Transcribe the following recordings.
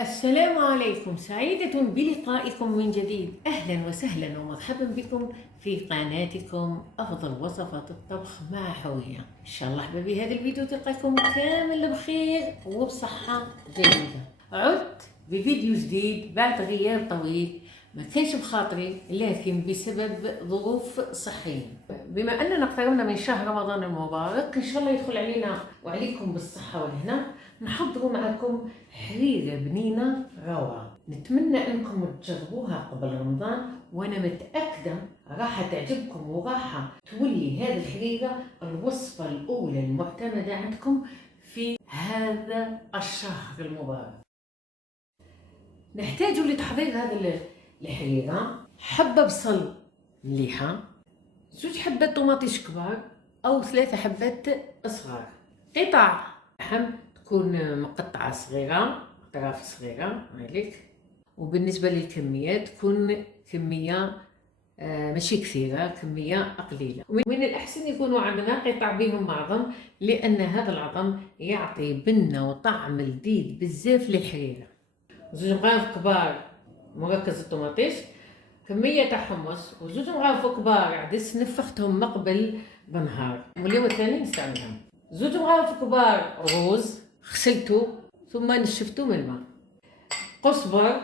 السلام عليكم، سعيدة بلقائكم من جديد. أهلا وسهلا ومرحبا بكم في قناتكم أفضل وصفات الطبخ مع حوية. إن شاء الله أحبابي هذا الفيديو تلقاكم كامل بخير وبصحة جيدة. عدت بفيديو جديد بعد غياب طويل، ما كانش بخاطري لكن بسبب ظروف صحية. بما أننا اقتربنا من شهر رمضان المبارك، إن شاء الله يدخل علينا وعليكم بالصحة والهنا، نحضروا معكم حريرة بنينة روعة. نتمنى أنكم تجربوها قبل رمضان، وأنا متأكدة راح تعجبكم وراح تولي هذه الحريرة الوصفة الأولى المعتمدة عندكم في هذا الشهر المبارك. نحتاج لتحضير هذا الحريرة حبة بصل مليحة، 2 حبات طماطيش كبار أو 3 حبات صغار، قطع لحم تكون مقطعة صغيرة، أطراف صغيرة هذيك. وبالنسبة للكميات تكون كمية ماشي كثيرة، كمية قليلة. ومن الأحسن يكونوا عندنا قطع بهم عظم، لأن هذا العظم يعطي بنة وطعم لذيذ بزاف للحريرة. 2 مغارف كبار مركز الطماطيش، كمية تاع حمص، و2 مغارف كبار عدس نفختهم من قبل بنهار واليوم الثاني نستعملهم. 2 مغارف كبار روز غسلته ثم نشفته من الماء. قزبر،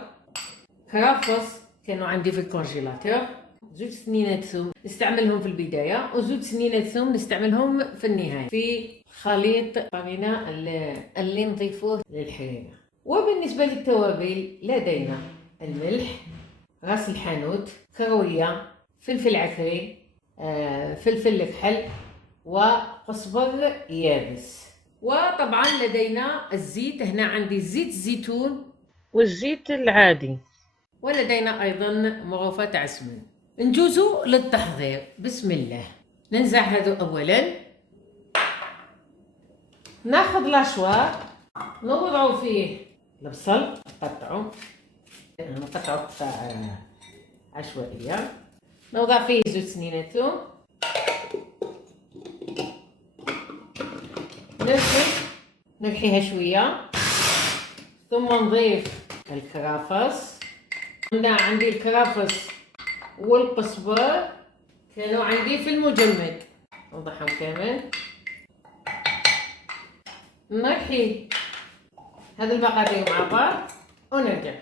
كرفس كانوا عندي في الكونجيلاتور، 2 سنينات ثوم نستعملهم في البداية، و2 سنينات ثوم نستعملهم في النهاية في خليط فرينة اللي نضيفوه للحريرة. وبالنسبة للتوابل لدينا الملح، راس الحانوت، كروية، فلفل عكري، فلفل كحل، وقزبر يابس. وطبعا لدينا الزيت، هنا عندي زيت الزيتون والزيت العادي، ولدينا ايضا مغرفة عسمن. نجوزو للتحضير. بسم الله. ننزع هذا اولا، ناخذ لاشوار نوضعو فيه البصل، نقطعو قطع عشوائية، نوضع فيه 2 سنينات ثوم، نرحيها شوية، ثم نضيف الكرافس. هنا عندي الكرافس والقزبر كانوا عندي في المجمد، نوضعهم كامل. نرحي هذا المقادير مع بعض ونرجع.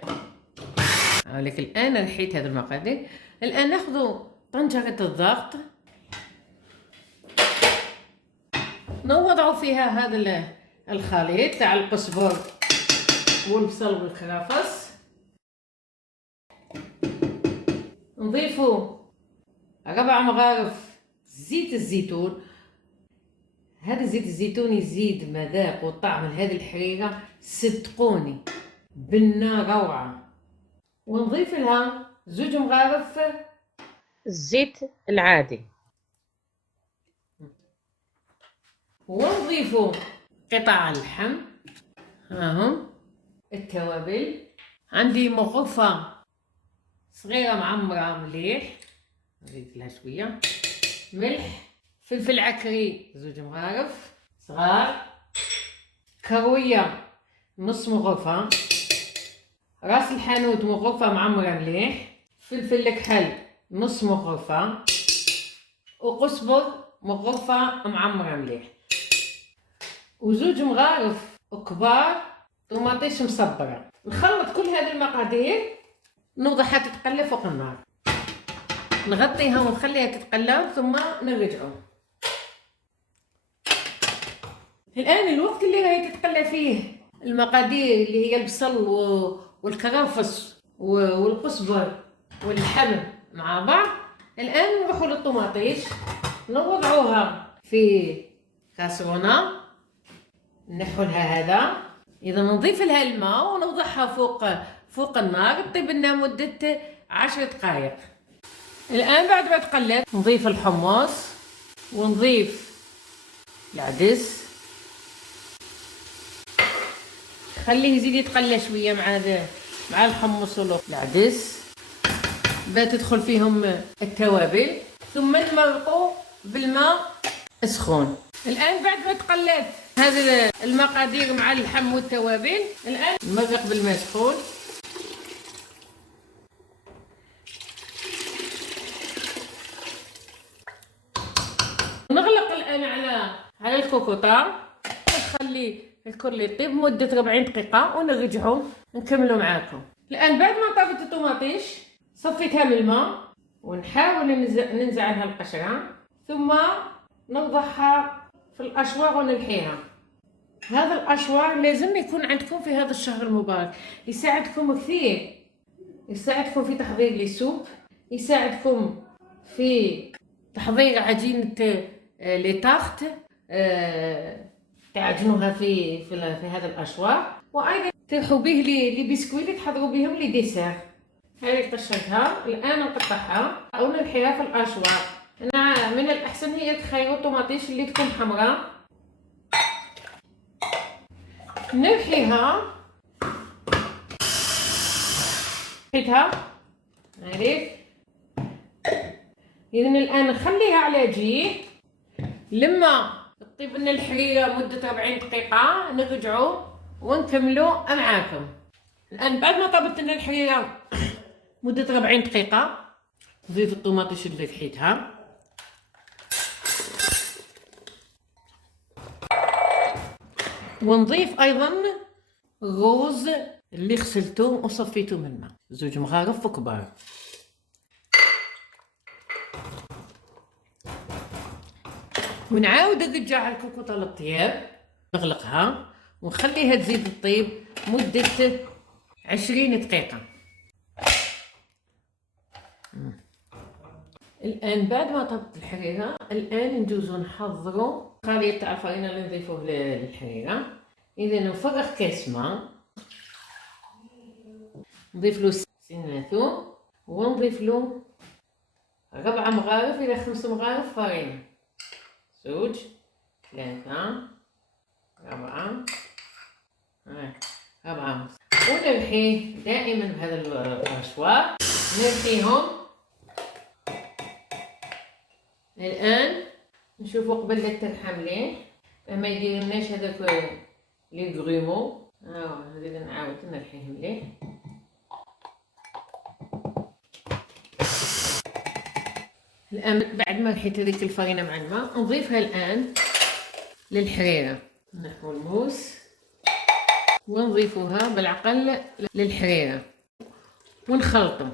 لكن الآن رحيت هذا المقادير. الآن ناخذ طنجرة الضغط، نوضعوا فيها هذا الخليط تاع القزبر والبصل والكرفس، نضيفوا 4 مغارف زيت الزيتون. هذا زيت الزيتون يزيد مذاق وطعم لهذه الحريرة، صدقوني بنة روعة. ونضيف لها 2 مغارف الزيت العادي، ونضيفوا قطع اللحم. هاهم التوابل، عندي مغرفة صغيرة معمرة مليح، نضيف لها شوية ملح، فلفل عكري 2 مغارف صغار، كروية نص مغرفة، راس الحانوت مغرفة معمرة مليح، فلفل كحل نص مغرفة، وقزبر مغرفة معمرة مليح، و2 مغارف كبار طماطيش مصبرة. نخلط كل هذه المقادير، نوضعها تتقلى فوق النار، نغطيها ونخليها تتقلى ثم نرجعوا. الآن الوقت اللي راهي تتقلى فيه المقادير اللي هي البصل والكرفس والقزبر واللحم مع بعض، الآن نروحوا للطماطيش، نوضعوها في كاسرونة، نحو لها هذا، إذا نضيف لها الماء ونوضعها فوق النار تطيب لنا مدة 10 دقائق. الآن بعد ما تقلت نضيف الحمص ونضيف العدس، خليه يزيد يتقلى شوية مع الحمص والعدس، بعد تدخل فيهم التوابل، ثم نمرقوا بالماء سخون. الآن بعد ما تقلت هذه المقادير مع اللحم والتوابل. الآن نمرق بالماء سخون. نغلق الآن على الكوكوطة، نخلي الكل يطيب مدة 40 دقيقة ونرجعوا نكملوا معاكم. الآن بعد ما طابت الطوماطيش صفيتها من الماء ونحاول ننزع عنها القشرة، ثم نوضعها في الأشواق ونلحيها. هذا الأشواق لازم يكون عندكم في هذا الشهر المبارك، يساعدكم كثير، يساعدكم في تحضير لي سوب، يساعدكم في تحضير عجينة لي تارت، تعجنوها في هذا الأشواق، وأيضا ترحوا به لي بسكوي اللي تحضروا بهم لي ديسير. هذه قشرتها، الآن نقطعها أو نلحيها في الأشواق. أنا من الأحسن هي تخيروا الطوماطيش اللي تكون حمراء، نلحيها حيتها هذيك. إذن الآن نخليها على جيب لما تطيب لنا الحريرة مدة 40 دقيقة، نرجعوا ونكملوا معاكم. الآن بعد ما طابت لنا الحريرة مدة 40 دقيقة، نضيف الطوماطيش اللي لحيتها، ونضيف أيضا الرز اللي غسلته وصفيته من الماء، 2 مغارف كبار. ونعاود نرجع الكوكوطة للطياب، نغلقها ونخليها تزيد تطيب مدة 20 دقيقة. الآن بعد ما طابت الحريرة، الآن ندوزو نحضروا خليط تاع الفرينة اللي نضيفوه للحريرة. إذا نفرغ كاس ماء، نضيف له سنة ونضيف له 4 مغارف إلى 5 مغارف فرينة، 2 3 4 4 ونرحيه دائما بهذا الأشواق، نرحيهم. الآن نشوفوا قبل لا ترحى مليح ما يديرلناش هذاك لي غرومو. هذا نعاود نرحيه مليح. الآن بعد ما رحيت هذيك الفرينة مع الماء، نضيفها الآن للحريرة، نحو الموس ونضيفوها بالعقل للحريرة ونخلطهم.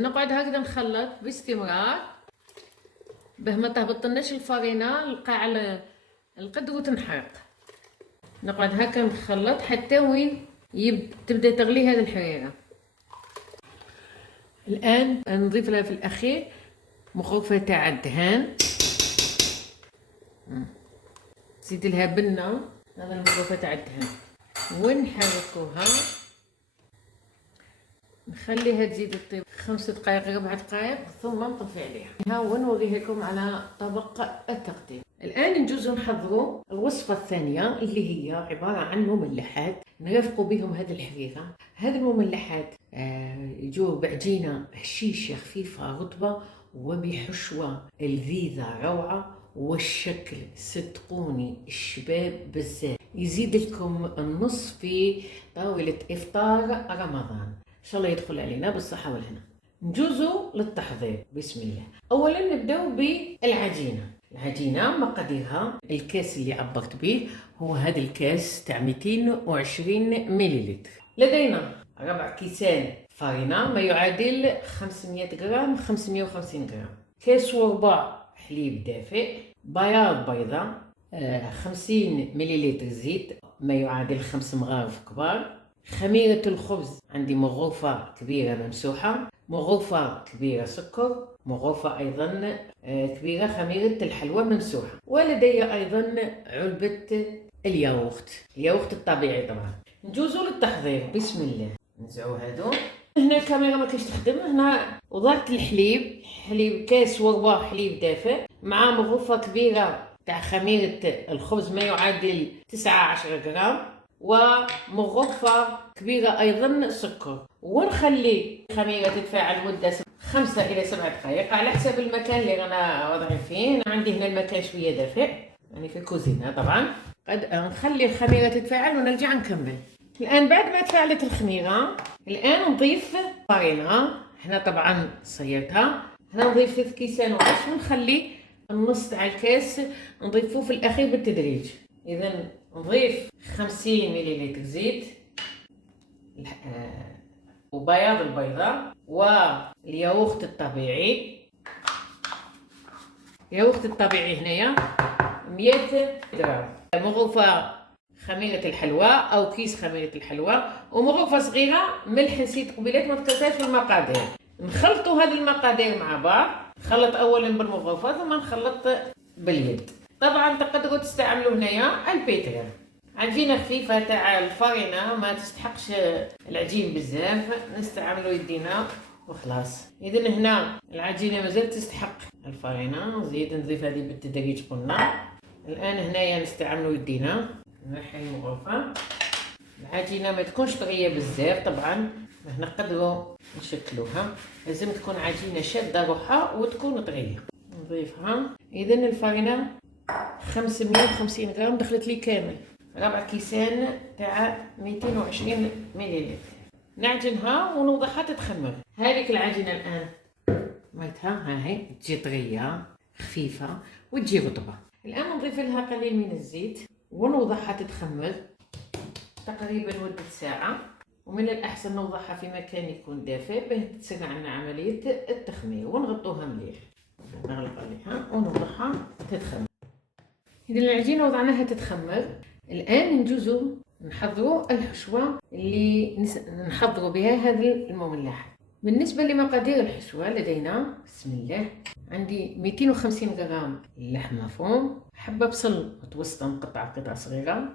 نقعد هكذا نخلط باستمرار به ما تهبطلناش الفرينة القاع القد وتنحرق. نقعد هكا نخلط حتى وين تبدا تغلي هذه الحريرة. الآن نضيف لها في الأخير مغرفة تاع الدهان، نزيد لها بنة، هذا المغرفة تاع الدهان، ونحركوها، نخليها تزيد تطيب 5 دقائق 4 دقائق، ثم نطفي عليها ونوريه لكم على طبق التقديم. الآن نجوزو نحضروا الوصفة الثانية اللي هي عبارة عن مملحات نرافقوا بهم هذه الحريرة. هذه المملحات يجوا بعجينة هشيشة خفيفة رطبة وبحشوة لذيذة روعة، والشكل صدقوني الشباب بزاف، يزيد لكم النص في طاولة إفطار رمضان. إن شاء الله يدخل علينا بالصحة والهنا. نجوزو للتحضير، بسم الله. أولا نبداو بالعجينة. العجينة مقاديرها، الكاس اللي عبرت به هو هذا الكاس تاع 220 مليلتر. لدينا 4 كيسان فرينة ما يعادل 500 غرام 550 غرام، كاس وربع حليب دافئ، بياض بيضة، 50 مليلتر زيت ما يعادل 5 مغارف كبار، خميرة الخبز عندي مغرفة كبيرة ممسوحة، مغرفة كبيرة سكر، مغرفة أيضا كبيرة خميرة الحلوى ممسوحة، ولدي أيضا علبة الياغورت الطبيعي طبعا. نجوزو للتحضير، بسم الله. نزعو هادو. هنا الكاميرا ما كاش تخدم، هنا وضعت حليب كاس وربع حليب دافئ مع مغرفة كبيرة تاع خميرة الخبز ما يعادل 19 غرام، ومغرفة كبيرة أيضا سكر، ونخلي الخميرة تتفاعل مدة 5 إلى 7 دقائق على حسب المكان اللي رانا واضعين فيه. أنا عندي هنا المكان شوية دافئ، يعني في الكوزينة طبعا. قد نخلي الخميرة تتفاعل ونرجع نكمل. الآن بعد ما تفاعلت الخميرة، الآن نضيف فارينة. احنا طبعا صيرتها. احنا نضيف 3 كيسان ونص، ونخلي النص تاع الكاس نضيفوه في الأخير بالتدريج. إذا نضيف 50 مليلتر زيت وبياض البيضة والياغورت الطبيعي. الياغورت الطبيعي هنايا 100 غرام، مغرفة خميرة الحلوى أو كيس خميرة الحلوى، ومغرفة صغيرة ملح. نسيت قبيلات ما ذكرتهاش في المقادير. نخلطوا هذه المقادير مع بعض. نخلط أولا بالمغرفة ثم نخلط باليد. طبعا تقدروا تستعملوا هنايا البيترا، عجينة خفيفة تاع الفارينة ما تستحقش العجين بزاف، نستعملوا يدينا وخلاص. إذن هنا العجينة مازالت تستحق الفارينة، نضيف هذه بالتدريج قلنا. الآن هنايا نستعملوا يدينا، نحي المغرفة. العجينة ما تكونش طرية بزاف طبعا، نقدروا نشكلوها. لازم تكون عجينة شادة روحها وتكون طرية. نضيفها. إذن الفارينة 550 غرام دخلت لي كامل. 4 كيسان تاع 220 مليلتر. نعجنها ونوضعها تتخمر. هذيك العجينة الآن مالتها ها هي تجي طرية خفيفة وتجي رطبة. الآن نضيف لها قليل من الزيت ونوضعها تتخمر تقريبا مدة ساعة. ومن الأحسن نوضعها في مكان يكون دافئ باه تسرع عنا عملية التخمير، ونغطوها مليح. نغلق عليها ونوضعها تتخمر. إذا العجينة وضعناها تتخمر، الآن نجوزو نحضروا الحشوة اللي نحضروا بها هذه المملحة. بالنسبة لمقادير الحشوة لدينا بسم الله، عندي 250 غرام لحم مفروم، حبة بصل متوسطة مقطعة قطع صغيرة،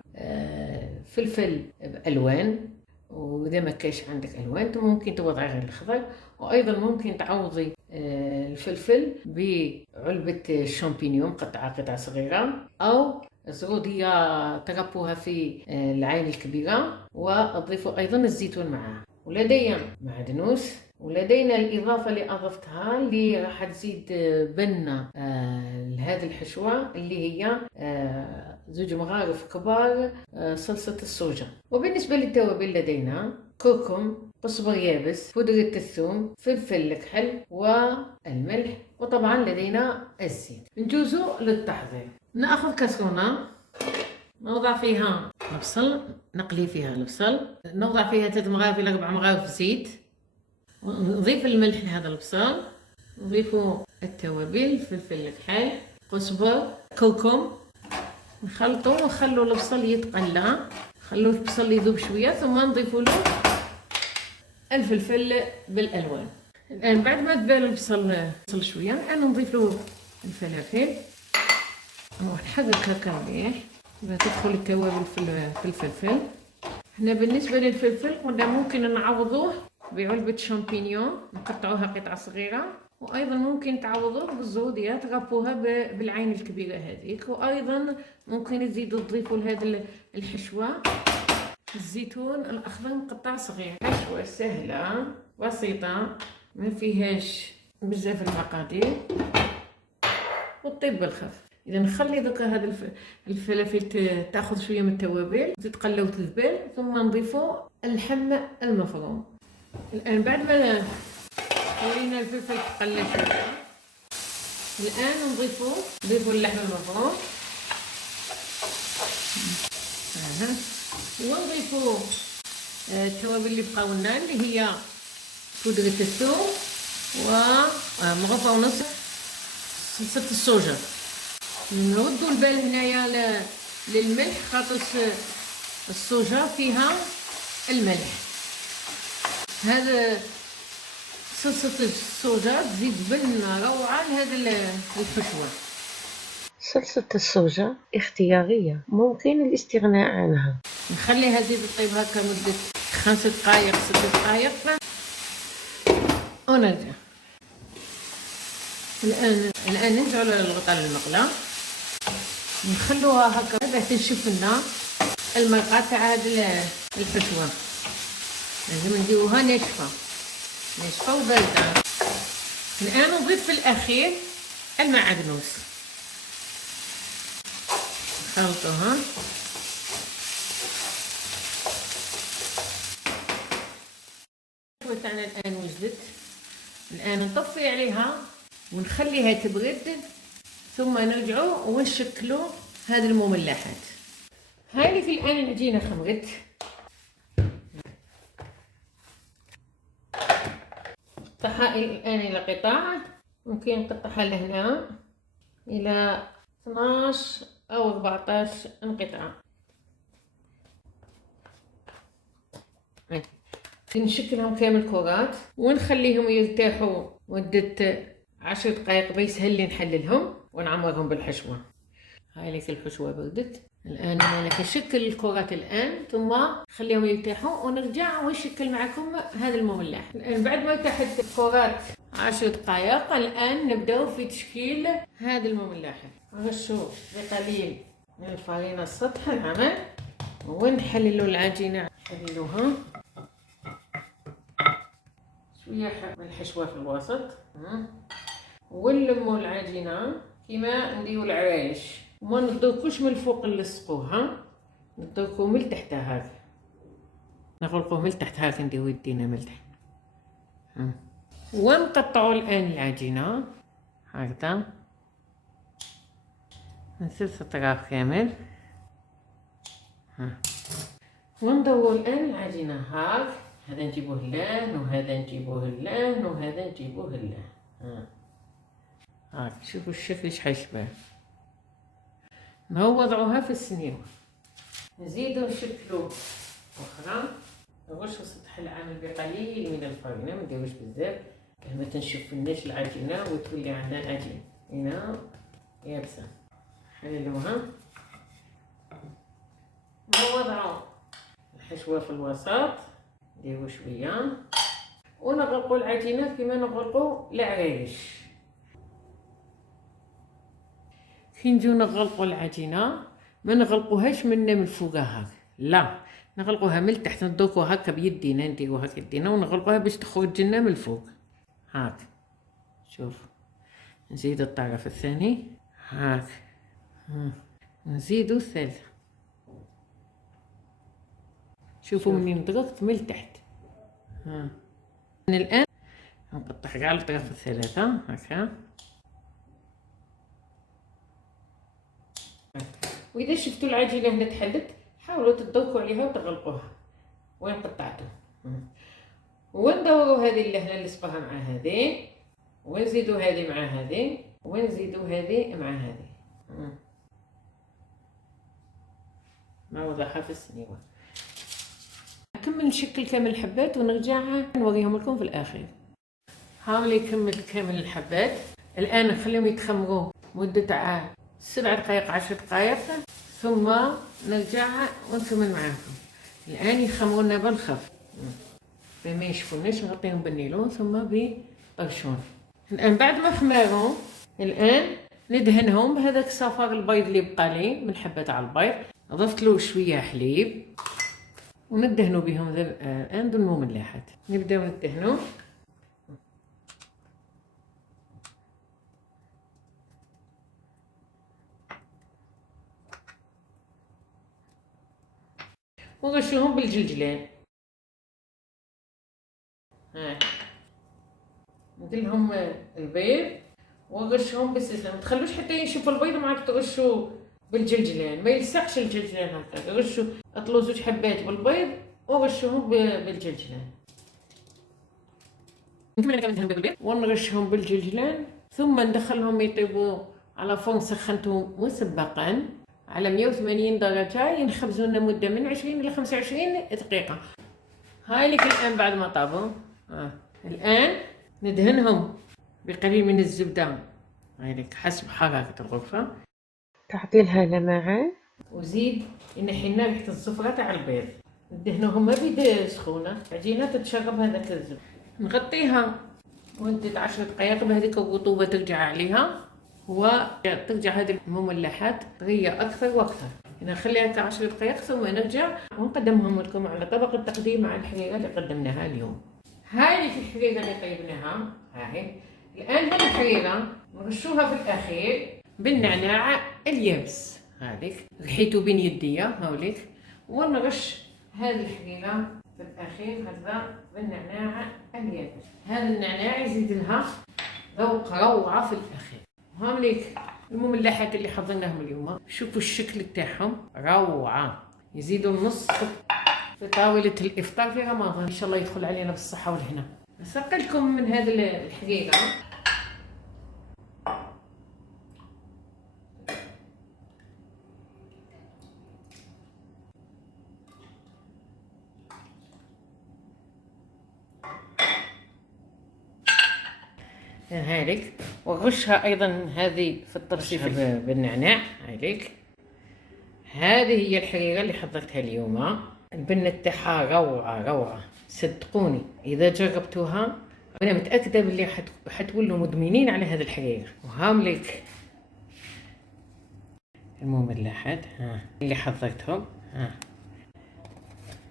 فلفل بألوان، وإذا ما كاش عندك ألوان ممكن توضعي غير الخضر. وأيضا ممكن تعوضي الفلفل بعلبة الشامبينيون مقطعة قطع صغيرة، أو زرودية تربوها في العين الكبيرة، وأضيفوا أيضا الزيتون معها. ولدي معدنوس، ولدينا الإضافة اللي أضفتها اللي راح تزيد بنة لهذه الحشوة اللي هي 2 مغارف كبار صلصة الصوجة. وبالنسبة للتوابل لدينا كركم، قزبر يابس، بودرة الثوم، فلفل الكحل والملح، وطبعا لدينا الزيت. نجوزو للتحضير. نأخذ كاسرونة نوضع فيها البصل، نقلي فيها البصل، نوضع فيها 3 مغارف إلى 4 مغارف زيت، نضيف الملح لهذا البصل، نضيفوا التوابل فلفل الكحل قزبر كركم، نخلطوا ونخلوا البصل يتقلى، نخلوا البصل يذوب شويه، ثم نضيفوا له الفلفل بالالوان. الان بعد ما تبال البصل شويه، الان نضيف له الفلافل، نروح نحرك هكا مليح باش تدخل التوابل في الفلفل. هنا بالنسبه للفلفل قلنا ممكن نعوضوه بعلبة شامبينيون نقطعوها قطع صغيرة، وأيضا ممكن تعوضوه بالزودية تغطوها بالعين الكبيرة هذيك. وأيضا ممكن تزيدوا تضيفوا لهذه الحشوة الزيتون الأخضر مقطع صغير. حشوة سهلة بسيطة ما فيهاش بزاف المقادير وتطيب بالخف. إذا نخلي دوكا هذا الفلافل تاخذ شوية من التوابل تتقلى وتذبل، ثم نضيفوا اللحم المفروم. الآن بعد ما ورينا الفلفل تقلى شوية، الآن نضيفوا اللحم المفروم، ونضيفوا التوابل اللي بقاو لنا اللي هي بودرة الثوم ومغرفة ونص صلصة الصوجة. نردوا البال هنايا للملح خاطر الصوجة فيها الملح. هذا صلصة الصوجة تزيد بنة روعة لهذا الحشوة. صلصة الصوجة اختيارية، ممكن الاستغناء عنها. نخليها تزيد تطيب هكا مدة 5 دقائق 6 دقائق ونرجع. الآن نرجعوا للغطاء للمقلاة، نخلوها هكا باش تنشف لنا المرقة تاع هذه الحشوة. لازم نديروها ناشفة وباردة. الآن نضيف في الأخير المعدنوس. نخلطوها. الحشوة تاعنا الآن وجدت. الآن نطفي عليها ونخليها تبرد، ثم نرجعوا ونشكلوا هذه المملحات. هذه الآن العجينة خمرت. نقطعها الآن إلى قطع، ممكن نقطعها لهنا إلى 12 أو 14 انقطاع. نشكلهم كامل كرات ونخليهم يرتاحوا مدة 10 دقائق بيسهل لي نحللهم ونعمرهم بالحشوة. هاي لك الحشوة بردت. الآن أنا نشكل الكرات الآن، ثم نخليهم يرتاحوا ونرجع ونشكل معكم هذا المملح. الآن بعد ما ارتاحت الكرات 10 دقائق، الآن نبدأ في تشكيل هذه المملحة. نرشوا بقليل من الفرينة السطح العمل ونحللوا العجينة. نحللوها شوية من الحشوة في الوسط، ونلموا العجينة كما نديروا العرايش، وما ندركوش من الفوق نلصقوها، ندركو من تحت هاك، نغلقوه من تحت هاك، نديرو يدينا من تحت. ونقطعوا الآن العجينة هكذا من 3 أطراف كامل. وندوروا الآن العجينة هاك، هذا نجيبوه اللان وهذا نجيبوه اللان وهذا نجيبوه اللان. هاك شوفوا الشكل شحال شباب. نوضعوها في السنيوة، نزيدو نشكلو أخرى. نرشو سطح العامل بقليل من الفرينة، ما نديروش بزاف ما تنشفناش العجينة وتولي عندنا العجين هنا يابسة. نحللوها، نوضعو الحشوة في الوسط، نديرو شوية ونغلقو العجينة كما نغلقو العرايش. كي نجيو نغلقو العجينة ما نغلقوهاش من الفوق هاك، لا نغلقوها من التحت، ندوكو هكا بيدينا، نديرو هكا يدينا ونغلقوها باش تخرج لنا من الفوق هاك. شوف نزيدو الطرف الثاني هاك، نزيدو الثالث. شوفوا منين ضغطت من التحت. من الآن نقطع كاع الأطراف الثلاثة هكا. وإذا شفتوا العجينة هنا تحلت، حاولوا تضوكوا عليها وتغلقوها وين قطعتوا، وندوروا هذه اللي هنا نلصقوها مع هذه، ونزيدوا هذه مع هذه، ونزيدوا هذه مع هذه. نوضعها في السنيوة. نكمل نشكل كامل الحبات ونرجع نوريهم لكم في الأخير. هاولي كملت كامل الحبات. الآن نخليهم يتخمروا مدة 7 دقائق 10 دقائق، ثم نرجع ونكمل معاكم. الآن يخمروا لنا بالخف ما يشوفوناش، نغطيهم بالنيلون ثم بطرشون. الآن بعد ما خمروا، الآن ندهنهم بهذاك الصفار البيض اللي بقى لي من حبة تاع البيض، ضفت له شوية حليب وندهنوا بهم الآن ذو المملحات. نبداو ندهنوا. ونرشوهم بالجلجلان. نديرلهم البيض ونرشهم بالسلسلة، ما تخلوش حتى ينشف البيض معاك ترشوا بالجلجلان، ما يلصقش الجلجلان هكا. رشوا اطلوا 2 حبات بالبيض ورشوهم بالجلجلان. نكمل ندهنهم بالبيض ونرشهم بالجلجلان، ثم ندخلهم يطيبوا على فرن سخنته مسبقا على 180 درجة، ينخبزوا لنا مدة من 20 إلى 25 دقيقة. هاي لك الآن بعد ما طابوا. الآن ندهنهم بقليل من الزبدة، هاي لك حسب حرارة الغرفة. تعطيلها لمعة وزيد ينحي لنا ريحة الزفرة تاع البيض. ندهنوهم ما بيد سخونة، عجينة تتشرب هذاك الزبدة. نغطيها مدة 10 دقائق بهذيك الرطوبة ترجع عليها، وترجع هذه المملحات طرية أكثر وأكثر. نخليها 10 دقائق ثم نرجع ونقدمهم لكم على طبق التقديم مع الحريرة اللي قدمناها اليوم. هذه الحريرة اللي طيبناها، هاي الآن هذه الحريرة نرشوها في الأخير بالنعناع اليابس. هذيك ريحته بين يديا هاوليك. ونرش هذه الحريره في الاخير هكذا بالنعناع اليابس. هذا النعناع يزيد لها ذوق روعه في الاخير. هاوليك المملحات اللي حضرناهم اليوم، شوفوا الشكل تاعهم روعه. يزيدوا النص في طاوله الافطار في رمضان، ان شاء الله يدخل علينا بالصحه والهنا. نسقلكم من هذه الحريره. هذيك ورشها ايضا هذه في الترشيف بالنعناع. هذيك هذه هي الحريره اللي حضرتها اليوم. البنه تاعها روعه روعه، صدقوني اذا جربتوها انا متاكده باللي حتولوا مدمنين على هذه الحريره. وهاملك المملحات اللي حضرتهم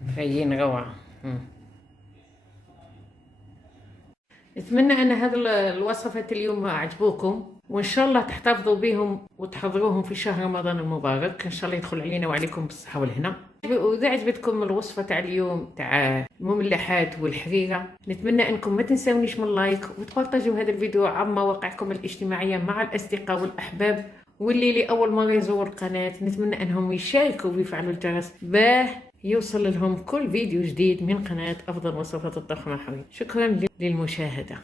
مفيين روعه. نتمنى ان هذه الوصفات اليوم عجبوكم، وان شاء الله تحتفظوا بهم وتحضروهم في شهر رمضان المبارك. ان شاء الله يدخل علينا وعليكم بالصحه والهنا. واذا عجبتكم الوصفه تاع اليوم تاع المملحات والحريره، نتمنى انكم ما تنسونيش من لايك وتبارطاجوا هذا الفيديو على مواقعكم الاجتماعيه مع الاصدقاء والاحباب. واللي لاول مره يزور القناه نتمنى انهم يشاركوا ويفعلوا الجرس باه يوصل لهم كل فيديو جديد من قناة أفضل وصفات الطبخ مع حبيب. شكرا للمشاهدة.